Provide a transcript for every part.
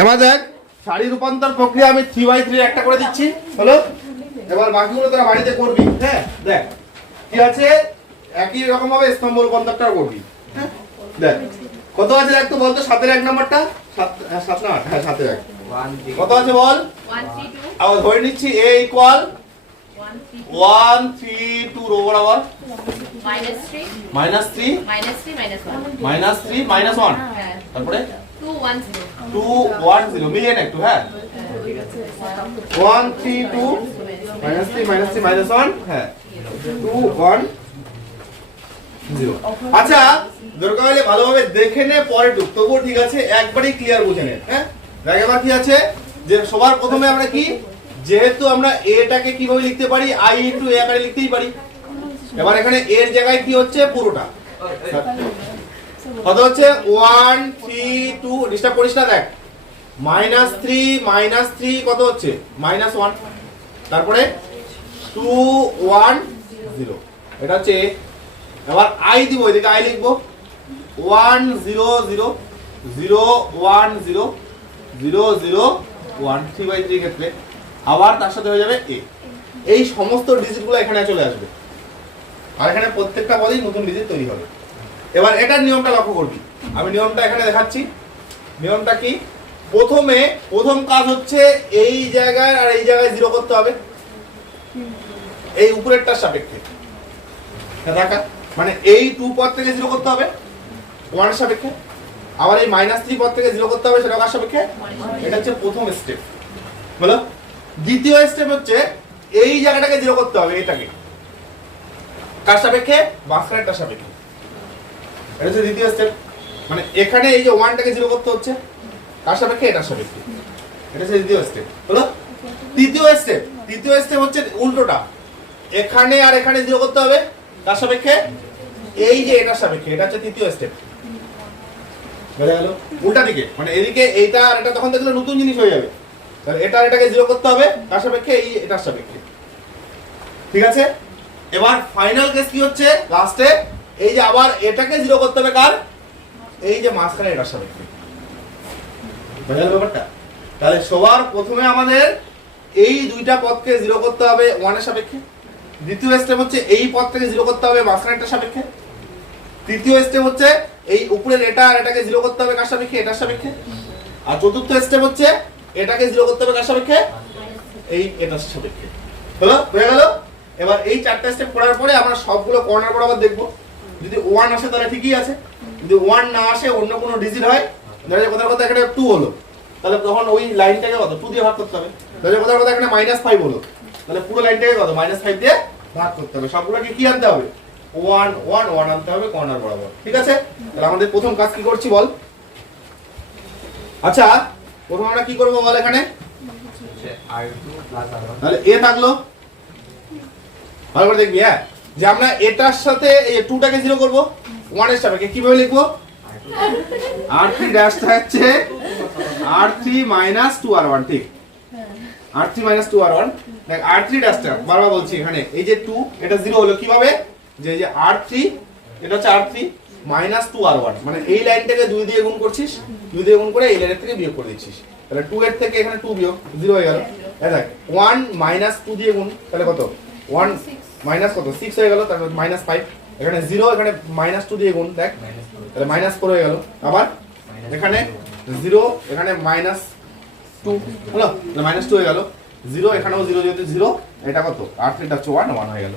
এবার দেখ শাড়ি রূপান্তর প্রক্রিয়া আমি থ্রি বাই থ্রি একটা করে দিচ্ছি হলো এবার বাকিগুলো তোরা বাড়িতে করবি হ্যাঁ দেখ কি আছে একই রকম ভাবে স্তম্ভ রূপান্তরটা করবি দেখ কত আছে দেখ তো বলতো সাতের এক নাম্বারটা সাত হ্যাঁ, সাত না হ্যাঁ সাতের এক কত আছে বল One, three, two. আবার ধরে নিচ্ছি A equal. One three two row বরাবর. Minus three. Minus three minus one. তারপরে. টু ওয়ান একটু হ্যাঁ? One three two minus three minus one হ্যাঁ। টু ওয়ান জিরো আচ্ছা দরকার হলে ভালোভাবে দেখে নে, পরে ঢুক। তবুও ঠিক আছে, একবারই ক্লিয়ার বুঝে নে হ্যাঁ? এবার কি আছে, যে সবার প্রথমে আমরা কি, যেহেতু আমরা এটাকে কীভাবে লিখতে পারি আই ইন্টু এ আকারে লিখতেই পারি। এবার এখানে এর জায়গায় কি হচ্ছে, পুরোটা। কত হচ্ছে ওয়ান থ্রি টু ডিস্টার্ব করিস না, দেখ। মাইনাস থ্রি মাইনাস থ্রি কত হচ্ছে? মাইনাস ওয়ান তারপরে টু ওয়ান জিরো এটা হচ্ছে। এবার আই দিব, এদিকে আই লিখব। One zero zero zero one zero zero zero one three by three ক্ষেত্রে। আবার তার সাথে হয়ে যাবে এ এই সমস্ত ডিজিটগুলো এখানে চলে আসবে। আর এখানে প্রত্যেকটা পদেই নতুন ডিজিট তৈরি হবে। এবার এটার নিয়মটা লক্ষ্য করবি। আমি নিয়মটা এখানে দেখাচ্ছি। নিয়মটা কি? প্রথমে, প্রথম কাজ হচ্ছে এই জায়গায় আর এই জায়গায় জিরো করতে হবে। এই উপরেরটার সাপেক্ষে। দেখা মানে এই টু পদ থেকে জিরো করতে হবে ওয়ানের সাপেক্ষে। আবার এই মাইনাস থ্রি পদ থেকে জিরো করতে হবে, সেটা কার সাপেক্ষে? এটা হচ্ছে প্রথম স্টেপ বলো? দ্বিতীয় স্টেপ হচ্ছে এই জায়গাটাকে জিরো করতে হবে, এটাকে। কার সাপেক্ষে? মাঝখানেরটার সাপেক্ষে। এটা হচ্ছে দ্বিতীয় স্টেপ মানে এখানে এই যে ওয়ানটাকে জিরো করতে হচ্ছে, কার সাপেক্ষে? এটার সাপেক্ষে। এটা হচ্ছে দ্বিতীয় স্টেপ হলো? তৃতীয় স্টেপ তৃতীয় স্টেপ হচ্ছে উল্টোটা। এখানে আর এখানে জিরো করতে হবে, কার সাপেক্ষে? এই যে এটার সাপেক্ষে, এটা হচ্ছে তৃতীয় স্টেপ বোঝা গেল? উল্টা দিকে। মানে এদিকে এইটা আর এটা তখন দেখলে নতুন জিনিস হয়ে যাবে। তাহলে এটা এটাকে জিরো করতে হবে, কার সাপেক্ষে? এই এটার সাপেক্ষে। ঠিক আছে? এবার ফাইনাল কেস কি হচ্ছে? লাস্টে এই যে আবার এটাকে জিরো করতে হবে কার? এই যে মাঝখানে এটার সাপেক্ষে। ব্যাপারটা? তাহলে সবার প্রথমে আমাদের এই দুইটা পদকে জিরো করতে হবে ওয়ানের সাপেক্ষে। দ্বিতীয় স্টেপ হচ্ছে এই পদ থেকে জিরো করতে হবে মাঝখানেরটার সাপেক্ষে। তৃতীয় স্টেপ হচ্ছে এই উপরের এটা আর এটাকে জিরো করতে হবে কার সাপেক্ষে? এটার সাপেক্ষে। আর চতুর্থ স্টেপ হচ্ছে এটাকে জিরো করতে হবে কার সাপেক্ষে? এই এটার সাপেক্ষে। হলো? হয়ে গেল? এবার এই চারটা স্টেপ করার পরে আমরা সবগুলো কর্নার বরাবর দেখব। যদি ওয়ান আসে তাহলে ঠিকই আছে। যদি ওয়ান না আসে অন্য কোনো ডিজিট হয় ধরে যে কোথাও কোথাও এখানে টু হলো। তাহলে তখন ওই লাইনটাকে কত? টু দিয়ে ভাগ করতে হবে। ধরে যে কোথাও কোথাও এখানে মাইনাস ফাইভ হলো। তাহলে পুরো লাইনটাকে কত? মাইনাস ফাইভ দিয়ে ভাগ করতে হবে। সবগুলোকে কি আনতে হবে? ওয়ান ওয়ান ওয়ান আনতে হবে কর্নার বরাবর। ঠিক আছে? তাহলে আমাদের প্রথম কাজ কি করছি বল? আচ্ছা প্রথম আমরা কি করব বল এখানে? তাহলে এ থাকল। ভালো করে দেখবি হ্যাঁ? যে আমরা এটার সাথে এই টুটাকে জিরো করব ওয়ানের সাপেক্ষে কীভাবে লিখব? আর থ্রি ড্যাশটা হচ্ছে R three minus two R one ঠিক? R three minus two R one দেখ, আর থ্রি ড্যাশটা বারবার বলছি এখানে, এই যে টু এটা জিরো হলো কীভাবে? যে যে আর থ্রি এটা হচ্ছে R three minus two R one মানে এই লাইনটাকে দুই দিয়ে গুণ করছিস, দুই দিয়ে গুণ করে এই লাইনের থেকে বিয়োগ করে দিচ্ছিস। তাহলে টু এর থেকে এখানে টু বিয়োগ জিরো হয়ে গেল। দেখ ওয়ান মাইনাস টু দিয়ে গুণ, তাহলে কত? ওয়ান মাইনাস কত? সিক্স হয়ে গেল তারপর মাইনাস ফাইভ এখানে জিরো এখানে মাইনাস টু দিয়ে গুণ দেখ। তাহলে মাইনাস ফোর হয়ে গেল। আবার এখানে জিরো এখানে মাইনাস টু হলো? মাইনাস টু হয়ে গেল। জিরো এখানেও জিরো যেহেতু জিরো এটা কত? আর থ্রিটা হচ্ছে ওয়ান ওয়ান হয়ে গেল।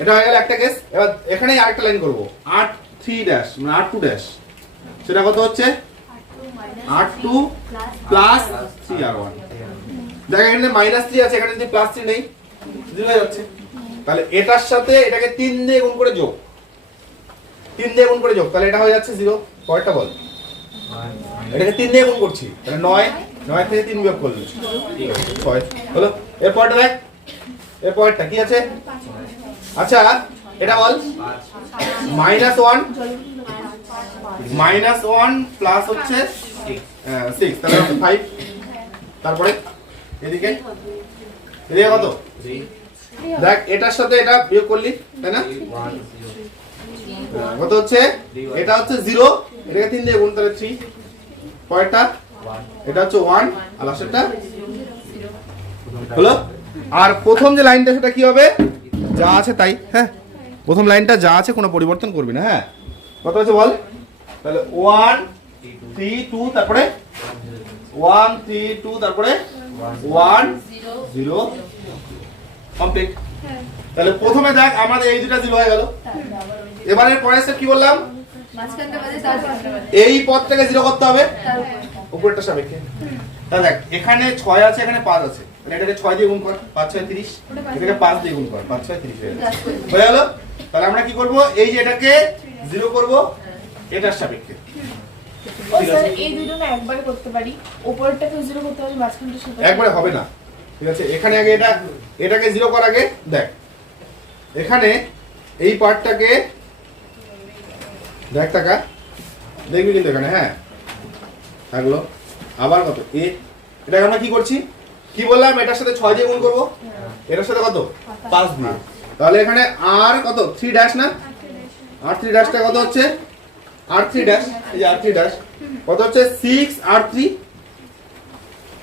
এটা হয়ে গেল একটা কেস এবার এখানেই আরেকটা লাইন করব। আট থ্রি ড্যাশ মানে আর টু ড্যাশ সেটা কত হচ্ছে? R two plus three R one দেখ এখানে মাইনাস থ্রি আছে এখানে যদি প্লাস থ্রি নেই জিরো হয়ে যাচ্ছে। তাহলে এটার সাথে এটাকে তিন দিয়ে গুণ করে যোগ। তিন দিয়ে গুণ করে যোগ, তাহলে এটা হয়ে যাচ্ছে জিরো পরেরটা বল। এটাকে তিন দিয়ে গুণ করছি, তাহলে নয় নয় থেকে তিন বিয়োগ করলে। ছয়, হলো? এর পরেরটা দেখ এর পরেরটা কি আছে? আচ্ছা এটা বল। Minus one minus one plus হচ্ছে সিক্স তাহলে ফাইভ তারপরে, এদিকে এদিকে কত? দেখ এটার সাথে এটা বিয়োগ করলি তাই না? কত হচ্ছে? এটা হচ্ছে জিরো এটাকে তিন দিয়ে গুণ তাহলে থ্রি পরেরটা? এটা হচ্ছে ওয়ান আর লাস্টেরটা? হলো? আর প্রথম যে লাইনটা সেটা কি হবে? যা আছে তাই হ্যাঁ? প্রথম লাইনটা যা আছে কোনো পরিবর্তন করবি না হ্যাঁ? কত হচ্ছে বল? তাহলে ওয়ান থ্রি টু তারপরে ওয়ান থ্রি টু তারপরে ওয়ান জিরো জিরো কমপ্লিট তাহলে প্রথমে দেখ আমাদের এই দুটা জিরো হয়ে গেল। এবারে পরের স্টেপ কি বললাম? এই পদটাকে জিরো করতে হবে। উপরেরটা সাপেক্ষে। তাহলে দেখ এখানে ছয় আছে এখানে পাঁচ আছে। এটাকে ছয় দিয়ে গুণ কর পাঁচ ছয় তিরিশ। এটাকে পাঁচ দিয়ে গুণ কর পাঁচ ছয় তিরিশ হয়ে গেল। হয়ে গেল? তাহলে আমরা কি করব? এই যে এটাকে জিরো করব এটার সাপেক্ষে। এই দুটো না একবারে করতে পারি। উপরটাকে জিরো করতে পারি মাঝখানটা একবারে হবে না। ঠিক আছে? এখানে আগে এটা এটাকে জিরো করার আগে দেখ। এখানে এই পার্টটাকে দেখ টাকা। দেখবি কিন্তু এখানে হ্যাঁ? থাকল। আবার কত? এ এটাকে আমরা কি করছি? কি বললাম? এটার সাথে ছয় দিয়ে গুণ করব? এটার সাথে কত? পাঁচ। দিয়ে। তাহলে এখানে আর কত? থ্রি ড্যাশ না? আর থ্রি ড্যাশটা কত হচ্ছে? আর থ্রি ড্যাশ এই যে আর থ্রি ড্যাশ কত হচ্ছে? সিক্স আর থ্রি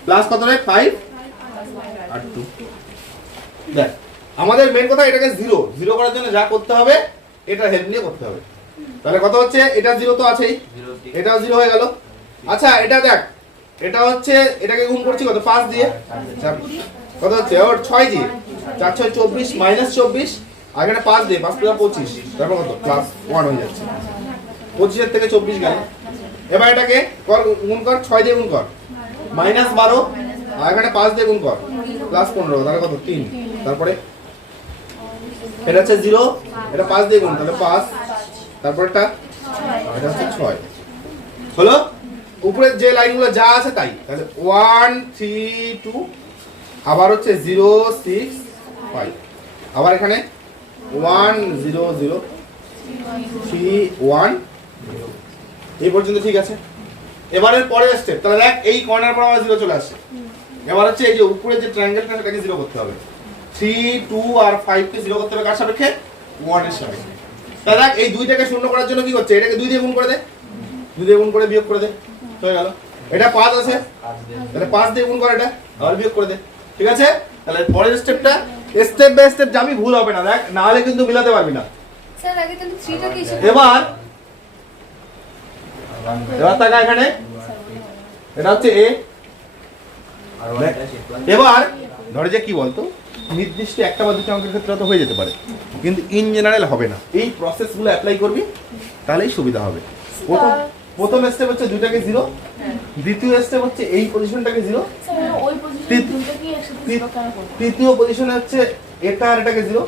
প্লাস কত রে? ফাইভ আর টু দেখ আমাদের মেন কথা এটাকে জিরো জিরো করার জন্য যা করতে হবে এটা হেল্প নিয়ে করতে হবে। তাহলে কত হচ্ছে? এটা জিরো তো আছেই। এটাও জিরো হয়ে গেল। আচ্ছা এটা দেখ এটা হচ্ছে এটাকে গুণ করছি কত? পাঁচ দিয়ে। কত হচ্ছে? ওর ছয় দিয়ে। চার ছয় চব্বিশ মাইনাস চব্বিশ আর এখানে পাঁচ দিয়ে পাঁচ পুরো পঁচিশ। তারপর কত? প্লাস ওয়ান হয়ে যাচ্ছে। পঁচিশের থেকে চব্বিশ গেল। এবার এটাকে কর গুণ কর ছয় দিয়ে গুণ কর। মাইনাস বারো এখানে পাঁচ দিয়ে গুণ কর। প্লাস পনেরো, তাহলে কত? তিন। তারপরে এটা হচ্ছে জিরো এটা পাঁচ দিয়ে গুণ, তাহলে পাঁচ। তারপরটা এটা হচ্ছে ছয়। হলো? উপরের যে লাইনগুলো যা আছে তাই। তাহলে ওয়ান থ্রি টু আবার হচ্ছে জিরো সিক্স ফাইভ আবার এখানে one zero zero three one এই পর্যন্ত ঠিক আছে? এবারের পরের স্টেপ তাহলে দেখ, এই কর্নার পর আমার জিরো চলে আসছে। এবার হচ্ছে এই যে উপরে যে ট্রায়াঙ্গেলটা সেটাকে জিরো করতে হবে। থ্রি টু আর ফাইভ কে জিরো করতে হবে কার সাপেক্ষে? ওয়ানের সাপেক্ষে। তাহলে দেখ এই দুইটাকে শূন্য করার জন্য কি করছে? এটাকে দুই দিয়ে গুণ করে দে। দুই দিয়ে গুণ করে বিয়োগ করে দে। হয়ে গেল। এটা পাঁচ আছে। তাহলে পাঁচ দিয়ে গুণ করে এটা। আবার বিয়োগ করে দে। ঠিক আছে? তাহলে পরের স্টেপটা স্টেপ বাই স্টেপ যাবি ভুল হবে না দেখ না হলে কিন্তু মিলাতে পারবি না। স্যার আগে তাহলে থ্রিটা কি এবার এবার তাকা এখানে। এটা হচ্ছে এ এবার ধরে যে কি বলতো? নির্দিষ্ট একটা বা দুটো অঙ্কের ক্ষেত্রে তো হয়ে যেতে পারে। কিন্তু ইন জেনারেল হবে না। এই প্রসেসগুলো অ্যাপ্লাই করবি তাহলেই সুবিধা হবে। প্রথম প্রথম স্টেপ হচ্ছে দুটাকে জিরো দ্বিতীয় স্টেপ হচ্ছে এই পজিশনটাকে জিরো তৃতীয় পজিশন হচ্ছে এটা আর এটাকে জিরো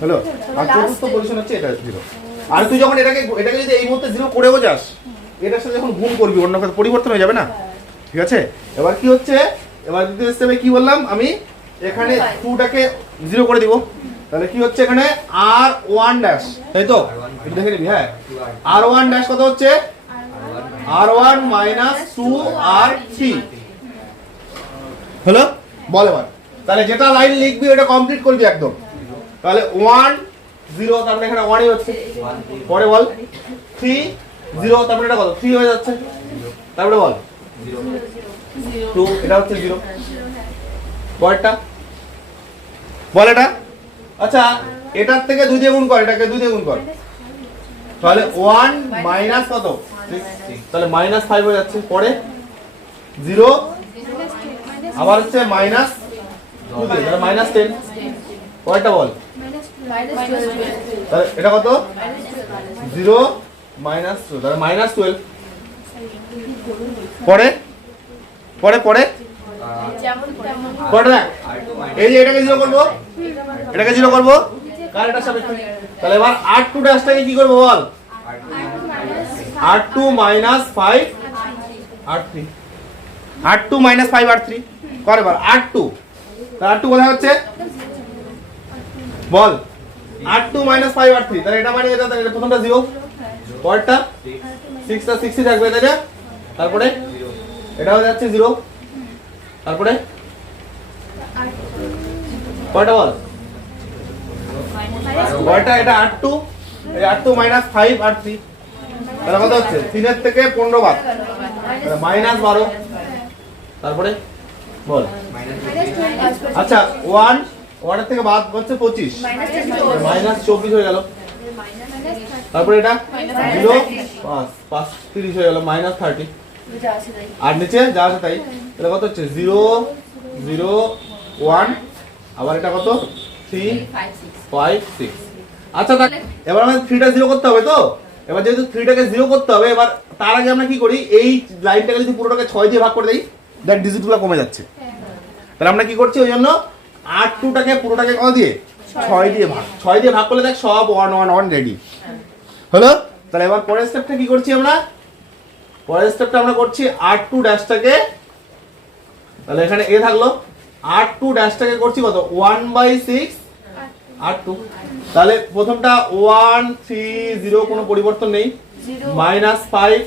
হ্যালো? আর চতুর্থ পজিশন হচ্ছে এটা জিরো আর তুই যখন এটাকে এটাকে যদি এই মুহূর্তে জিরো করেও যাস এটার সাথে যখন গুণ করবি অন্য কথা পরিবর্তন হয়ে যাবে না? ঠিক আছে? এবার কি হচ্ছে? এবার দ্বিতীয় স্টেপে কি বললাম? আমি এখানে টুটাকে জিরো করে দিব। তাহলে কি হচ্ছে এখানে? আর ওয়ান ড্যাশ তাই তো? দেখে নিবি হ্যাঁ? আর ওয়ান ড্যাশ কত হচ্ছে? R one minus two R three হলো? বল এবার। তাহলে যেটা লাইন লিখবি ওটা কমপ্লিট করবি একদম। তাহলে ওয়ান জিরো তারপরে এখানে ওয়ানই হচ্ছে। পরে বল। থ্রি জিরো তারপরে এটা কত? থ্রি হয়ে যাচ্ছে। তারপরে বল। টু এটা হচ্ছে জিরো পরেরটা? বল এটা। আচ্ছা এটার থেকে দুই দিয়ে গুণ কর এটাকে দুই দিয়ে গুণ কর। তাহলে ওয়ান মাইনাস কত? তাহলে মাইনাস ফাইভ হয়ে যাচ্ছে। পরে? জিরো আবার হচ্ছে মাইনাস টু দিয়ে। তাহলে মাইনাস টেন পরেরটা বল। তাহলে এটা কত? জিরো মাইনাস টু তাহলে মাইনাস টুয়েলভ পরে? পরে পরে? পরে এই এটাকে জিরো করব? এটাকে জিরো করব? তাহলে এবার টু কি করব বল? R two minus five R three R two minus five R three two two কোথায় হচ্ছে? বল। R two minus five R three তাহলে এটা মানে তাহলে প্রথমটা জিরো পরেরটা? সিক্সটা সিক্সই থাকবে না? তারপরে? এটা হয়ে যাচ্ছে জিরো তারপরে? কয়টা বল? কয়টা? এটা আট টু এই R two minus five R three তাহলে কত হচ্ছে? তিনের থেকে পনেরো বাদ। মাইনাস বারো। তারপরে? বল। আচ্ছা ওয়ান ওয়ানের থেকে বাদ হচ্ছে পঁচিশ। মাইনাস চব্বিশ হয়ে গেল। তারপরে এটা? জিরো পাঁচ পাঁচ তিরিশ হয়ে গেল মাইনাস থার্টি আর নিচে যা আছে তাই তাহলে কত হচ্ছে? Zero zero, one. আবার এটা কত? Three, five, six. আচ্ছা তাহলে এবার আমাদের থ্রিটা জিরো করতে হবে তো? এবার যেহেতু থ্রিটাকে জিরো করতে হবে, এবার তার আগে আমরা কি করি? এই লাইনটাকে যদি পুরোটাকে ছয় দিয়ে ভাগ করে দিই, দেখ ডিজিটগুলো কমে যাচ্ছে। তাহলে আমরা কি করছি? ওই জন্য আট টুটাকে পুরোটাকে কত দিয়ে? ছয় দিয়ে ভাগ। ছয় দিয়ে ভাগ করলে দেখ সব ওয়ান ওয়ান ওয়ান রেডি হলো? তাহলে এবার পরের স্টেপটা কি করছি আমরা? পরের স্টেপটা আমরা করছি আর টু ড্যাশটাকে তাহলে এখানে এ থাকল। আর টু ড্যাশটাকে করছি কত? One by six R two তাহলে প্রথমটা ওয়ান থ্রি জিরো কোনো পরিবর্তন নেই। Minus five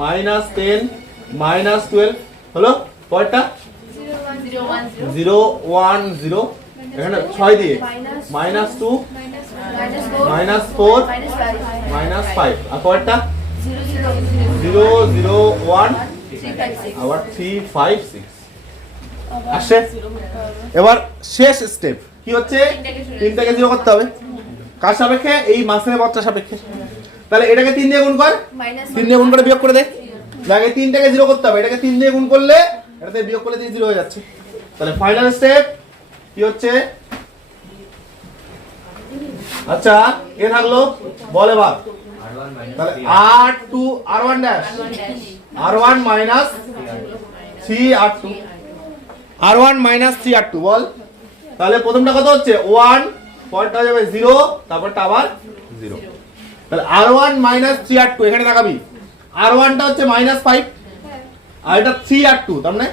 minus ten minus twelve হলো? পরেরটা? জিরো ওয়ান জিরো এখানে ছয় দিয়ে। Minus two minus four minus five আর পরেরটা? জিরো জিরো ওয়ান আবার থ্রি ফাইভ সিক্স। আসছে? এবার শেষ স্টেপ। কি হচ্ছে? তিনটাকে জিরো করতে হবে। কার সাপেক্ষে? এই মাঝখানে বাচ্চা সাপেক্ষে। তাহলে এটাকে তিন দিয়ে গুণ কর। তিন দিয়ে গুণ করে বিয়োগ করে দে। আগে তিনটাকে জিরো করতে হবে। এটাকে তিন দিয়ে গুণ করলে এটাতে বিয়োগ করলে তিন জিরো হয়ে যাচ্ছে। তাহলে ফাইনাল স্টেপ কি হচ্ছে? আচ্ছা এ থাকল। বল এবার। তাহলে R two R one dash R one minus three R two R one minus three R two বল। তাহলে প্রথমটা কত হচ্ছে? ওয়ান পরেরটা হয়ে যাবে জিরো তারপরটা আবার জিরো তাহলে R one minus three R two এখানে দেখাবি। আর ওয়ানটা হচ্ছে মাইনাস ফাইভ আর এটা থ্রি আর টু তার মানে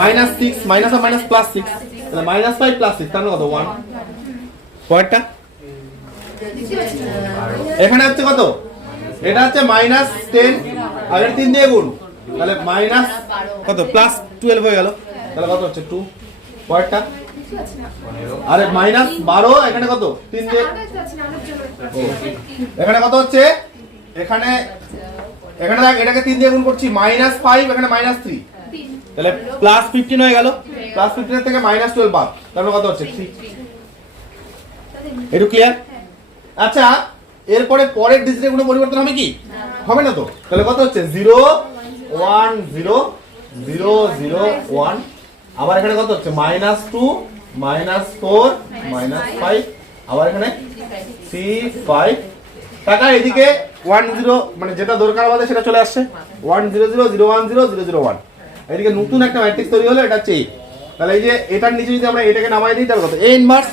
মাইনাস সিক্স মাইনাস আর মাইনাস প্লাস সিক্স তাহলে মাইনাস ফাইভ প্লাস সিক্স তার মানে কত? ওয়ান পরেরটা? এখানে হচ্ছে কত? এটা হচ্ছে মাইনাস টেন আগের তিন দিয়ে গুণ। তাহলে মাইনাস কত? প্লাস টুয়েলভ হয়ে গেল। তাহলে কত হচ্ছে? টু পরেরটা? আরে মাইনাস বারো, এখানে কত? তিন দিয়ে। এখানে কত হচ্ছে? এখানে এখানে দেখ, এটাকে তিন দিয়ে গুণ করছি। মাইনাস ফাইভ এখানে মাইনাস থ্রি তাহলে প্লাস ফিফটিন হয়ে গেল। প্লাস ফিফটিনের থেকে মাইনাস টুয়েলভ বাদ। তাহলে কত হচ্ছে? থ্রি একটু ক্লিয়ার আচ্ছা এরপরে পরের ডিজিটে কোনো পরিবর্তন হবে কি? হবে না তো? তাহলে কত হচ্ছে? Zero one zero zero zero one. আবার এখানে কত হচ্ছে? Minus two minus four minus five. আবার এখানে থ্রি ফাইভ। টাকা এদিকে ওয়ান জিরো মানে যেটা দরকার আমাদের সেটা চলে আসছে। One zero zero zero one zero zero zero one. এদিকে নতুন একটা ম্যাট্রিক্স তৈরি হলো এটা হচ্ছে। তাহলে এই যে এটার নিচে যদি আমরা এটাকে নামাই দিই তাহলে কত? এ ইনভার্স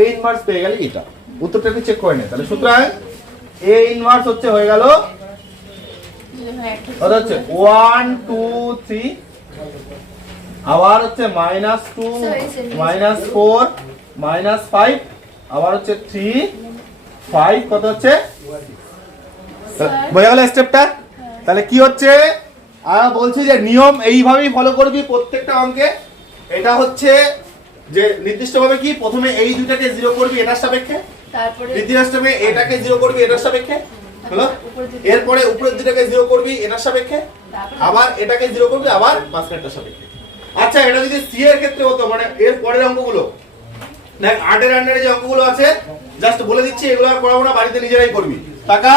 এ ইনভার্স পেয়ে গেলে এটা। উত্তরটা একটু চেক করে নে। তাহলে সুতরাং এ ইনভার্স হচ্ছে হয়ে গেল কত হচ্ছে? ওয়ান টু থ্রি আবার হচ্ছে minus two minus four minus five আবার হচ্ছে থ্রি ফাইভ কত হচ্ছে? বোঝা গেল স্টেপটা তাহলে কি হচ্ছে? আর বলছি যে নিয়ম এইভাবেই ফলো করবি প্রত্যেকটা অঙ্কে। এটা হচ্ছে যে নির্দিষ্টভাবে কি? প্রথমে এই দুটাকে জিরো করবি এটার সাপেক্ষে। তারপরে দ্বিতীয় স্টেপে এটাকে জিরো করবি এটার সাপেক্ষে? হলো? এরপরে উপরের দুটাকে জিরো করবি এটার সাপেক্ষে? আবার এটাকে জিরো করবি আবার মাঝখানটার সাপেক্ষে। আচ্ছা এটা যদি সি এর ক্ষেত্রে হতো মানে এর পরের অঙ্কগুলো? দেখ আটের আন্ডারে যে অঙ্কগুলো আছে জাস্ট বলে দিচ্ছি এগুলো আর করাবো না বাড়িতে নিজেরাই করবি। টাকা?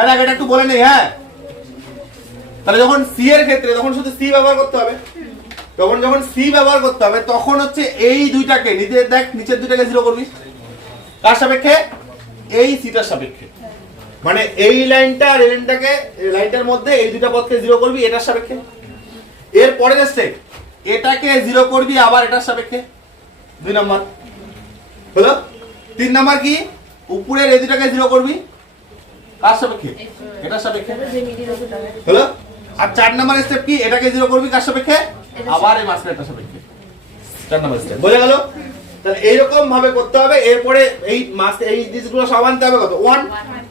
এর আগে এটা একটু বলে নেই হ্যাঁ? তাহলে যখন সি এর ক্ষেত্রে তখন শুধু সি ব্যবহার করতে হবে। তখন যখন সি ব্যবহার করতে হবে তখন হচ্ছে এই দুইটাকে নিচে দেখ নিচের দুইটাকে জিরো করবি। কার সাপেক্ষে? এই সিটার সাপেক্ষে। মানে এই লাইনটা আর এই লাইনটাকে লাইনটার মধ্যে এই দুটা পদকে জিরো করবি এটার সাপেক্ষে। এর পরের স্টেপ এটাকে জিরো করবি আবার এটার সাপেক্ষে। দুই নাম্বার। হলো? তিন নাম্বার কি? উপরের এই দুটাকে জিরো করবি। কার সাপেক্ষে? এটার সাপেক্ষে। হলো? আর চার নাম্বার স্টেপ কি? এটাকে জিরো করবি কার সাপেক্ষে? আবার এই মাঝখানে সাপেক্ষে। চার নাম্বার স্টেপ বোঝা গেল? তাহলে এইরকম ভাবে করতে হবে এরপরে এই মাস এই জিনিসগুলো সব আনতে হবে কত? ওয়ান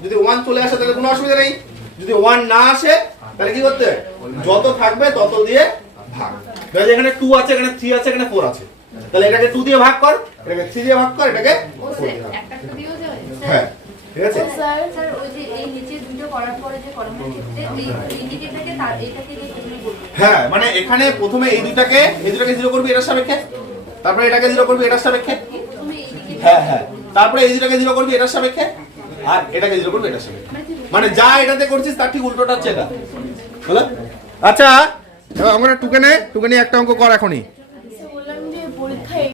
যদি ওয়ান চলে আসে তাহলে কোনো অসুবিধা নেই। যদি ওয়ান না আসে তাহলে কি করতে হবে? যত থাকবে তত দিয়ে ভাগ। ধর এখানে টু আছে এখানে থ্রি আছে এখানে ফোর আছে। তাহলে এটাকে টু দিয়ে ভাগ কর এটাকে থ্রি দিয়ে ভাগ কর এটাকে হ্যাঁ ঠিক আছে? স্যার স্যার ওই যে এই নিচে দুটো করার পরে যে কলমের ক্ষেত্রে ইন্ডিকেটরকে তার এটাকে দিয়ে তুমি বলবে। হ্যাঁ মানে এখানে প্রথমে এই দুটাকে এই দুটাকে জিরো করবি এটার সাপেক্ষে? তারপরে এটাকে জিরো করবি, এটার সাপেক্ষে? হ্যাঁ হ্যাঁ। তারপরে এই দুটাকে জিরো করবি, এটার সাপেক্ষে? আর এটাকে জিরো করবি, এটার সাপেক্ষে। মানে যা এটাতে করছিস, তার ঠিক উল্টোটা হচ্ছে এটা। আচ্ছা আমরা টুকেনে টুকেনে একটা অঙ্ক কর এখনই।